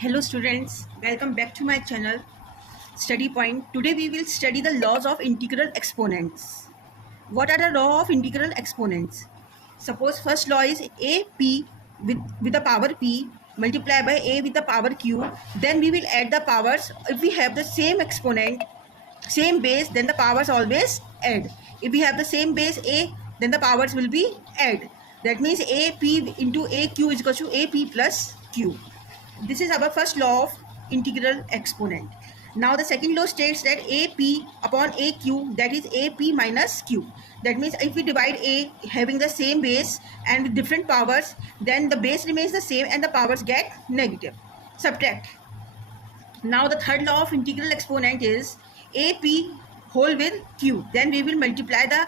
Hello students, welcome back to my channel Study Point. Today we will study the laws of integral exponents. What are the law of integral exponents? Suppose first law is AP with the power P multiplied by A with the power Q. Then we will add the powers. If we have the same exponent, same base, then the powers always add. If we have the same base A, then the powers will be add. That means AP into AQ is equal to AP plus Q. This is our first law of integral exponent. Now the second law states that AP upon AQ, that is AP minus Q. That means if we divide A having the same base and with different powers, then the base remains the same and the powers get negative. Subtract. Now the third law of integral exponent is AP whole with Q. Then we will multiply the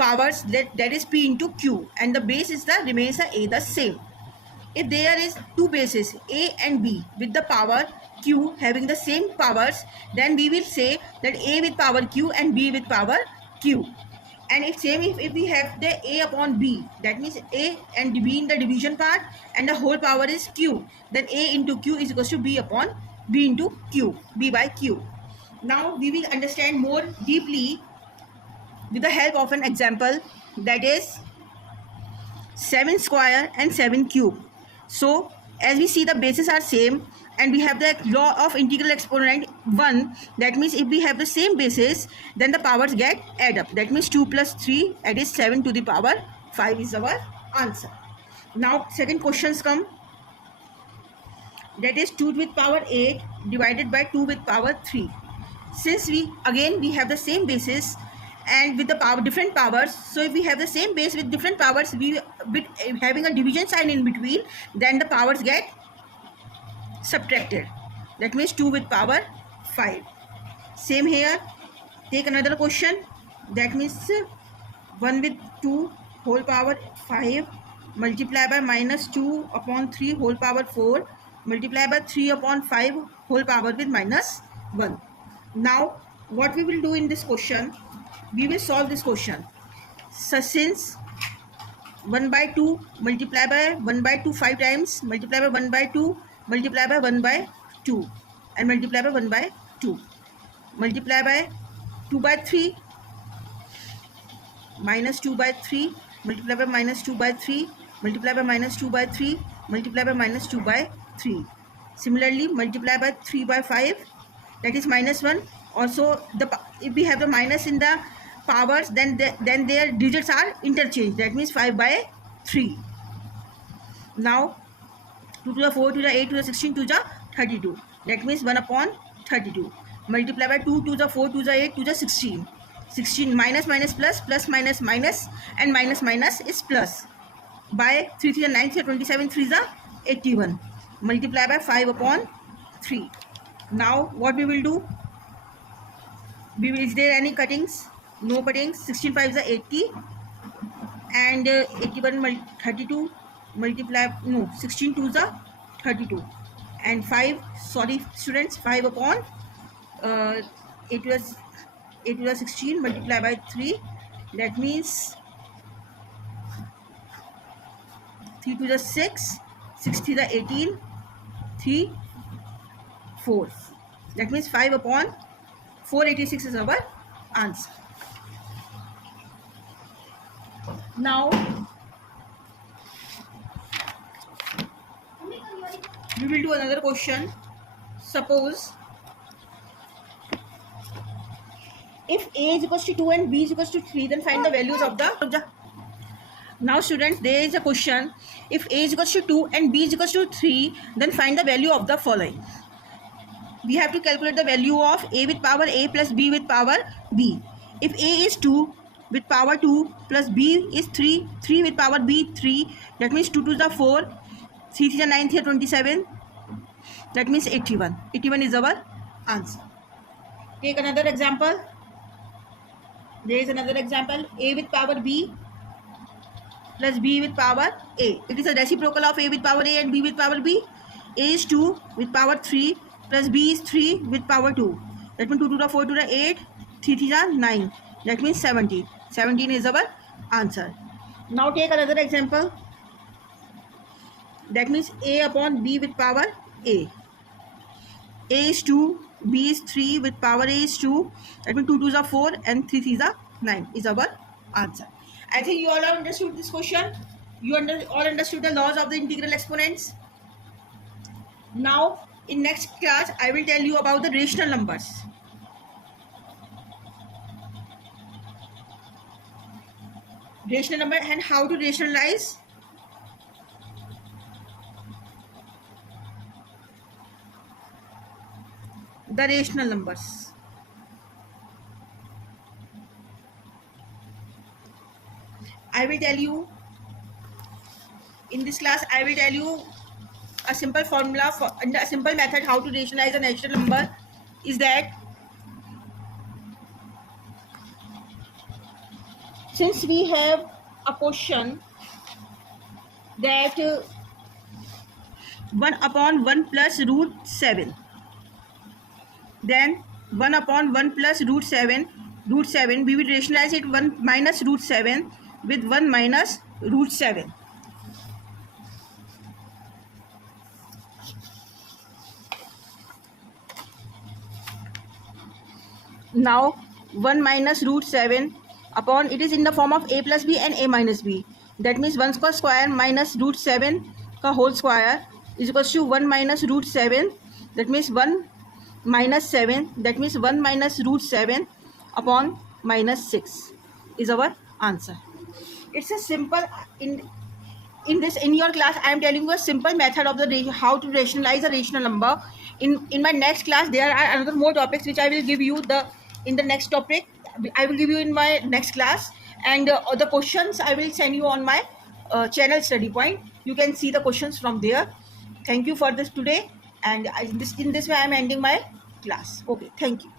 powers, that is P into Q, and the base is remains the A the same. If there is two bases A and B with the power Q having the same powers, then we will say that A with power Q and B with power Q. And if we have the A upon B, that means A and B in the division part and the whole power is Q, then A into Q is equal to B upon B into Q, B by Q. Now we will understand more deeply with the help of an example, that is 7 square and 7 cube. So as we see, the bases are same and we have the law of integral exponent 1. That means if we have the same bases, then the powers get add up. That means 2 plus 3, that is 7 to the power 5 is our answer. Now second questions come, that is 2 with power 8 divided by 2 with power 3. Since we have the same bases and with the different powers, so if we have the same base with different powers, having a division sign in between, then the powers get subtracted. That means 2 with power 5. Same here, take another question, that means 1 with 2 whole power 5 multiply by minus 2 upon 3 whole power 4 multiply by 3 upon 5 whole power with minus 1. Now what we will do in this question, we will solve this question. So since 1 by 2 multiply by 1 by 2 5 times, multiply by 1 by 2, multiply by 1 by 2 and multiply by 1 by 2, multiply by 2 by 3 minus 2 by 3, multiply by minus 2 by 3, multiply by minus 2 by 3, multiply by minus 2 by 3. Similarly multiply by 3 by 5, that is minus 1. Also if we have the minus in the powers, then their digits are interchanged, that means 5 by 3. Now 2 to the 4 to the 8 to the 16 to the 32, that means 1 upon 32, multiply by 2 to the 4 to the 8 to the 16, 16 minus minus plus, plus minus minus, and minus minus is plus, by 3 to the 9 to the 27, 3 is 81, multiply by 5 upon 3. Now what we will do, is there any cuttings? No cuttings. 16 5 is 80 and 81 32 multiply, no, 16 2 is 32 and 5, sorry students, 5 upon 8 was 16 multiply by 3, that means 3 to the 6, 6 to the 18, 3 4, that means 5 upon 486 is our answer. Now we will do another question. Suppose if A is equals to 2 and B is equals to 3, then find the values of the. Now students, there is a question, if A is equals to 2 and B is equals to 3, then find the value of the following. We have to calculate the value of A with power A plus B with power B. If A is 2 with power 2 plus B is 3, 3 with power B 3, that means 2 to the 4, 3 to the 9 to the 27, that means 81. 81 is our answer. Take another example. There is another example, A with power B plus B with power A. It is a reciprocal of A with power A and B with power B. A is 2 with power 3 plus B is 3 with power 2. That means 2 to the 4 to the 8, 3 to the 9. That means 17. 17 is our answer. Now take another example. That means A upon B with power A. A is 2, B is 3, with power A is 2. That means 2 2s are 4 and 3 3s are 9 is our answer. I think you all have understood this question. You all understood the laws of the integral exponents. Now, in next class, I will tell you about the rational numbers. Rational number and how to rationalize the rational numbers. I will tell you in this class. I will tell you a simple formula for a simple method how to rationalize a natural number is that since we have a question that 1 upon 1 plus root 7, then 1 upon 1 plus root 7, we will rationalize it 1 minus root 7 with 1 minus root 7. Now 1 minus root 7 upon, it is in the form of a plus b and a minus b. That means 1 square minus root 7 का whole square is equals to 1 minus root 7. That means 1 minus 7. That means 1 minus root 7 upon minus 6 is our answer. It's a simple in your class. I am telling you a simple method of the how to rationalize a rational number. In my next class, there are another more topics which I will give you in the next topic. I will give you in my next class, and the questions I will send you on my channel Study Point. You can see the questions from there. Thank you for this today, and in this way I am ending my class. Okay, thank you.